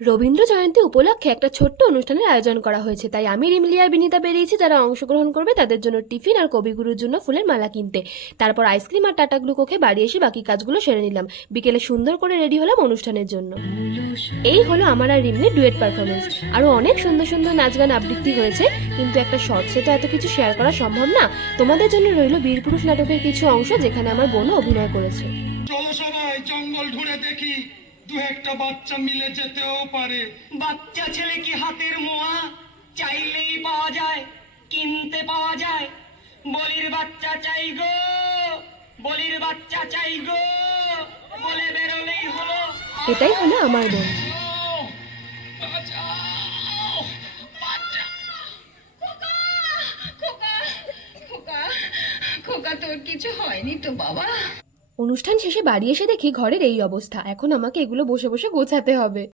রবীন্দ্র জয়ন্তী উপলক্ষে একটা ছোট্ট অনুষ্ঠানের আয়োজন করা হয়েছে, তাই আমি রিমলি আর বিনিতা বেরিয়েছি যারা অংশগ্রহণ করবে তাদের জন্য টিফিন আর কবিগুরুর জন্য ফুলের মালা কিনতে। তারপর আইসক্রিম আর টাটা গ্লুকো খেয়ে বাড়ি এসে বাকি কাজগুলো সেরে নিলাম। বিকেলে সুন্দর করে রেডি হলাম অনুষ্ঠানের জন্য। এই হলো আমার আর রিমলির ডুয়েট পারফরমেন্স। আরও অনেক সুন্দর সুন্দর নাচ গান আবৃত্তি হয়েছে, কিন্তু একটা শর্টসে তো এত কিছু শেয়ার করা সম্ভব না। তোমাদের জন্য রইল বীরপুরুষ নাটকের কিছু অংশ, যেখানে আমার বোনও অভিনয় করেছে। চলো সবাই জঙ্গল ঘুরে দেখি, দু একটা বাচ্চা মিলে যেতেও পারে। বাচ্চা ছেলে কি হাতের মোয়া, চাইলেই পাওয়া যায়, কিনতে পাওয়া যায়। বলির বাচ্চা চাই গো, বলির বাচ্চা চাই গো, বলে বেরোলেই হলো। এটাই হলো আমার বোন। খোকা তোর কিছু হয়নি তো বাবা? অনুষ্ঠান শেষে বাড়ি এসে দেখি ঘরের এই অবস্থা। এখন আমাকে এগুলো বসে বসে গোছাতে হবে।